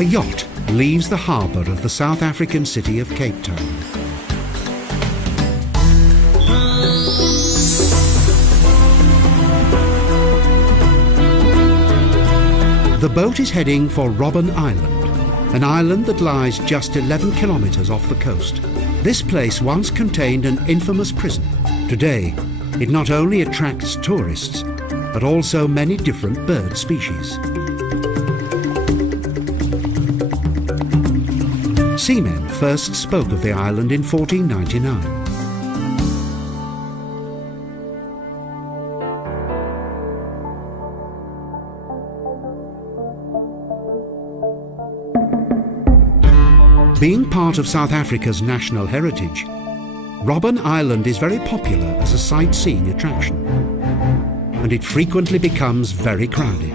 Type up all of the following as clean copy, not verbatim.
A yacht leaves the harbour of the South African city of Cape Town. The boat is heading for Robben Island, an island that lies just 11 kilometres off the coast. This place once contained an infamous prison. Today, it not only attracts tourists, but also many different bird species. Seamen first spoke of the island in 1499. Being part of South Africa's national heritage, Robben Island is very popular as a sightseeing attraction, and it frequently becomes very crowded.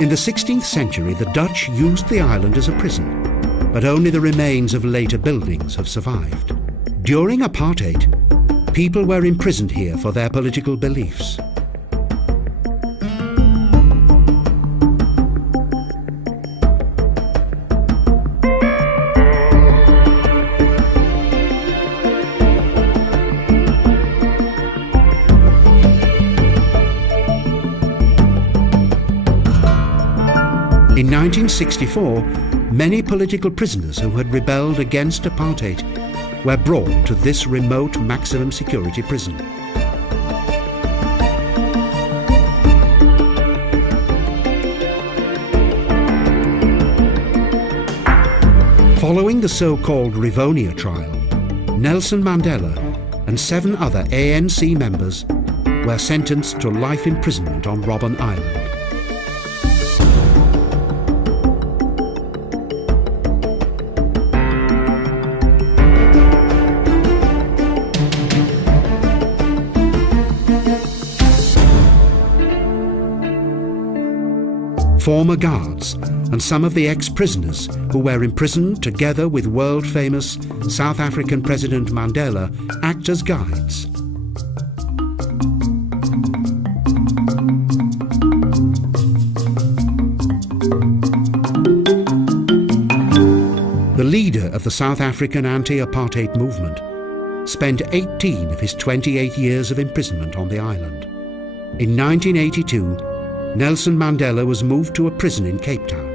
In the 16th century, the Dutch used the island as a prison, but only the remains of later buildings have survived. During apartheid, people were imprisoned here for their political beliefs. In 1964, many political prisoners who had rebelled against apartheid were brought to this remote maximum security prison. Following the so-called Rivonia trial, Nelson Mandela and 7 other ANC members were sentenced to life imprisonment on Robben Island. Former guards and some of the ex-prisoners who were imprisoned together with world-famous South African President Mandela act as guides. The leader of the South African anti-apartheid movement spent 18 of his 28 years of imprisonment on the island. In 1982, Nelson Mandela was moved to a prison in Cape Town.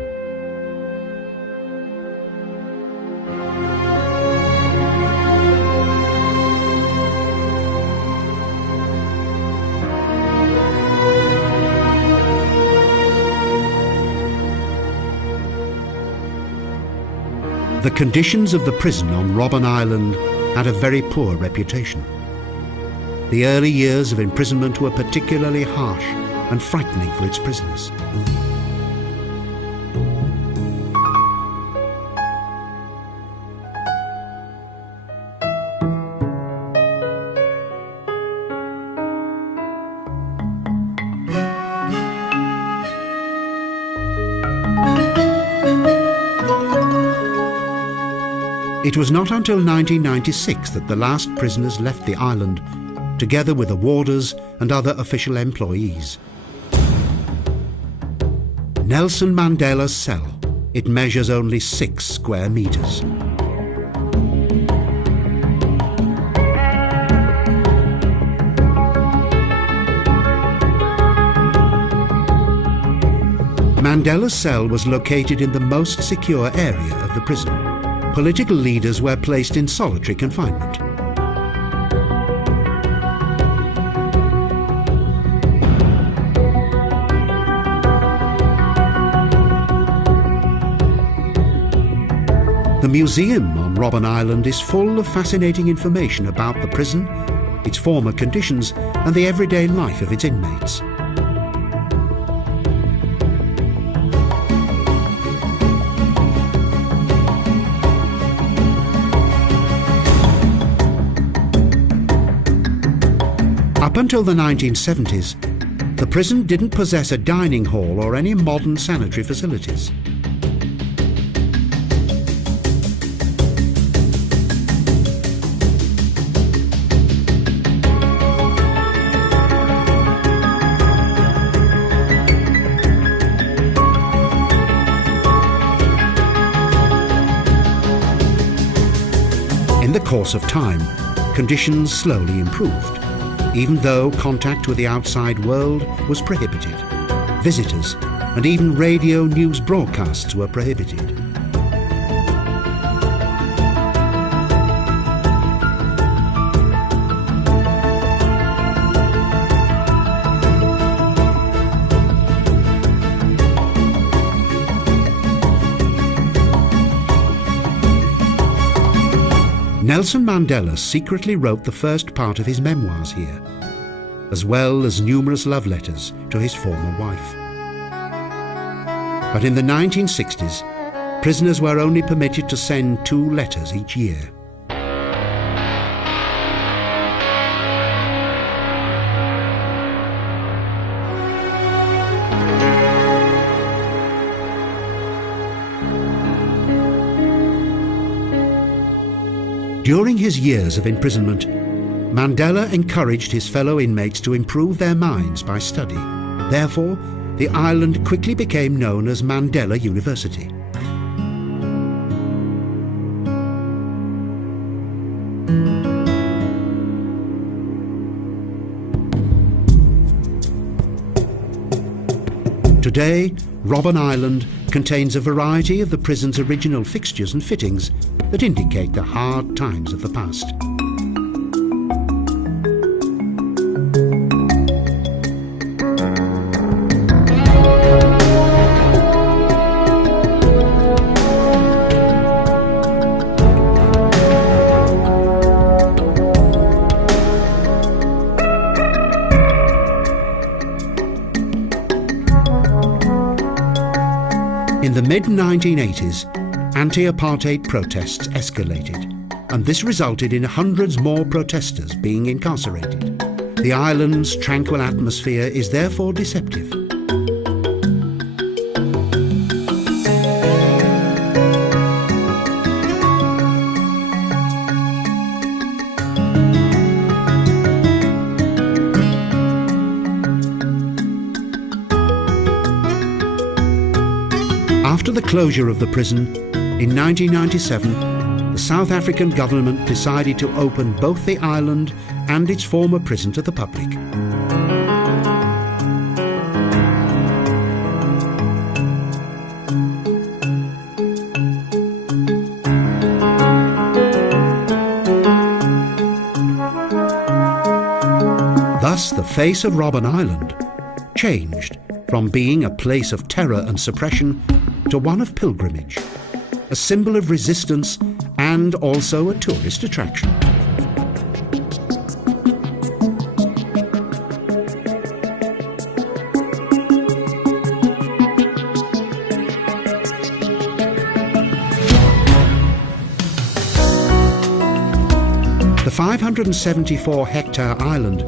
The conditions of the prison on Robben Island had a very poor reputation. The early years of imprisonment were particularly harsh and frightening for its prisoners. It was not until 1996 that the last prisoners left the island, together with the warders and other official employees. Nelson Mandela's cell. It measures only 6 square meters. Mandela's cell was located in the most secure area of the prison. Political leaders were placed in solitary confinement. The museum on Robben Island is full of fascinating information about the prison, its former conditions, and the everyday life of its inmates. Up until the 1970s, the prison didn't possess a dining hall or any modern sanitary facilities. In the course of time, conditions slowly improved, even though contact with the outside world was prohibited. Visitors and even radio news broadcasts were prohibited. Nelson Mandela secretly wrote the first part of his memoirs here, as well as numerous love letters to his former wife. But in the 1960s, prisoners were only permitted to send 2 letters each year. During his years of imprisonment, Mandela encouraged his fellow inmates to improve their minds by study. Therefore, the island quickly became known as Mandela University. Today, Robben Island contains a variety of the prison's original fixtures and fittings that indicate the hard times of the past. In the mid-1980s, anti-apartheid protests escalated, and this resulted in hundreds more protesters being incarcerated. The island's tranquil atmosphere is therefore deceptive. After the closure of the prison, in 1997, the South African government decided to open both the island and its former prison to the public. Thus, the face of Robben Island changed from being a place of terror and suppression to one of pilgrimage, a symbol of resistance and also a tourist attraction. The 574-hectare island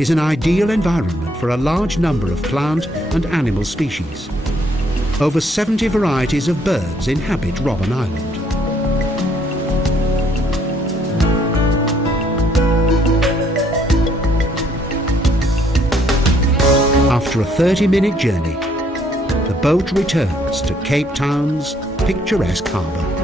is an ideal environment for a large number of plant and animal species. Over 70 varieties of birds inhabit Robben Island. After a 30-minute journey, the boat returns to Cape Town's picturesque harbour.